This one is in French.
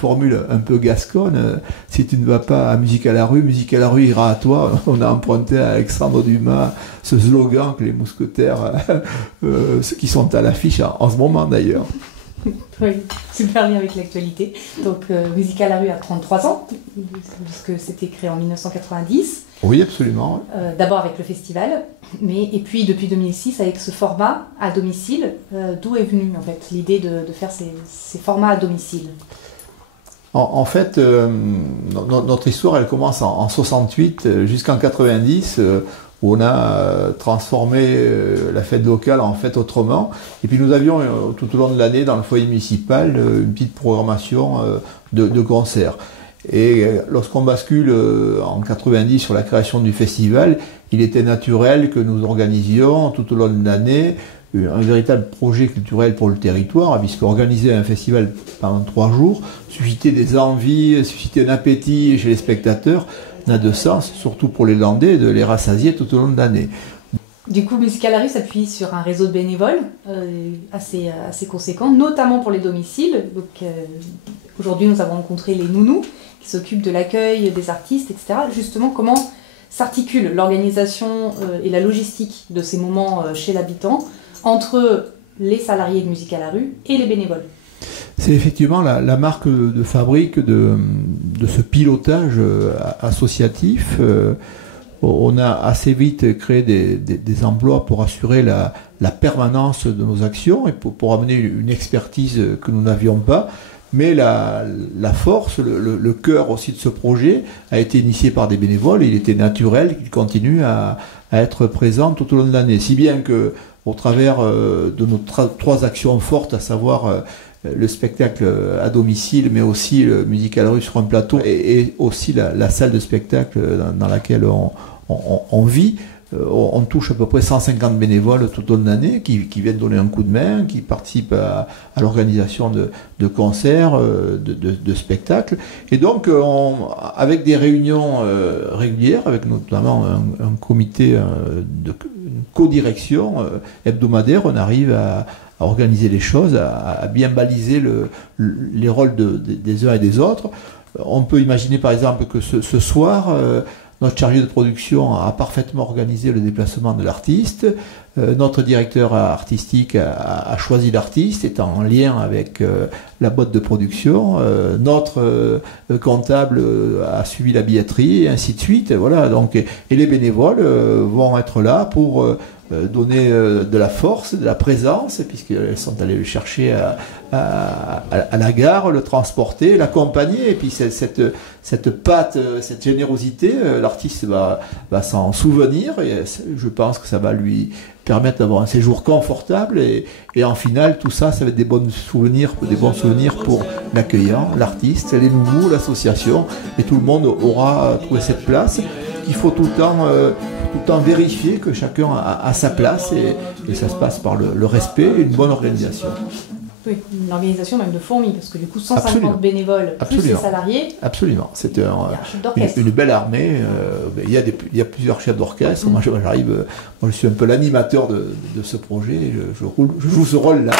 formule un peu gasconne. Si tu ne vas pas à Musique à la rue ira à toi. On a emprunté à Alexandre Dumas ce slogan que les mousquetaires, ceux qui sont à l'affiche en ce moment d'ailleurs. Oui, super bien avec l'actualité. Donc, Musique à la rue a 33 ans, puisque c'était créé en 1990. Oui, absolument. D'abord avec le festival, et puis depuis 2006 avec ce format à domicile. D'où est venue en fait l'idée de faire ces formats à domicile? En fait, notre histoire, elle commence en 68 jusqu'en 90. Où on a transformé la fête locale en fête autrement. Et puis nous avions tout au long de l'année dans le foyer municipal une petite programmation de concerts. Et lorsqu'on bascule en 90 sur la création du festival, il était naturel que nous organisions tout au long de l'année un véritable projet culturel pour le territoire, puisqu'organiser un festival pendant 3 jours, susciter des envies, susciter un appétit chez les spectateurs, n'a de sens, surtout pour les Landais, de les rassasier tout au long de l'année. Du coup, Musique à la rue s'appuie sur un réseau de bénévoles assez conséquent, notamment pour les domiciles. Donc, aujourd'hui, nous avons rencontré les nounous qui s'occupent de l'accueil des artistes, etc. Justement, comment s'articule l'organisation et la logistique de ces moments chez l'habitant entre les salariés de Musique à la rue et les bénévoles? C'est effectivement la marque de fabrique de ce pilotage associatif. On a assez vite créé des emplois pour assurer la permanence de nos actions et pour amener une expertise que nous n'avions pas. Mais la force, le cœur aussi de ce projet a été initié par des bénévoles. Il était naturel qu'ils continuent à être présents tout au long de l'année. Si bien que, au travers de nos 3 actions fortes, à savoir le spectacle à domicile, mais aussi Musique à la rue sur un plateau, et aussi la salle de spectacle dans laquelle on vit. On touche à peu près 150 bénévoles tout au long de l'année qui viennent donner un coup de main, qui participent à l'organisation de concerts, de spectacles. Et donc, avec des réunions régulières, avec notamment un comité de co-direction hebdomadaire, on arrive à organiser les choses, à bien baliser les rôles des uns et des autres. On peut imaginer par exemple que ce soir, notre chargé de production a parfaitement organisé le déplacement de l'artiste. Notre directeur artistique a choisi l'artiste, étant en lien avec la boîte de production. Notre comptable a suivi la billetterie, et ainsi de suite. Voilà, donc, et les bénévoles vont être là pour donner de la force, de la présence, puisqu'elles sont allées le chercher à la gare, le transporter, l'accompagner, et puis cette patte, cette générosité, l'artiste va s'en souvenir, et je pense que ça va lui permettre d'avoir un séjour confortable, et en finale, tout ça, ça va être des bons souvenirs pour l'accueillant, l'artiste, les nounous, l'association, et tout le monde aura trouvé cette place. Il faut tout le temps vérifier que chacun a sa place, et ça se passe par le respect et une bonne organisation. Oui, une organisation même de fourmis, parce que du coup 150 Absolument. Bénévoles plus les salariés. Absolument, c'est une belle armée. Il y a plusieurs chefs d'orchestre. Moi je suis un peu l'animateur de ce projet, je joue ce rôle-là.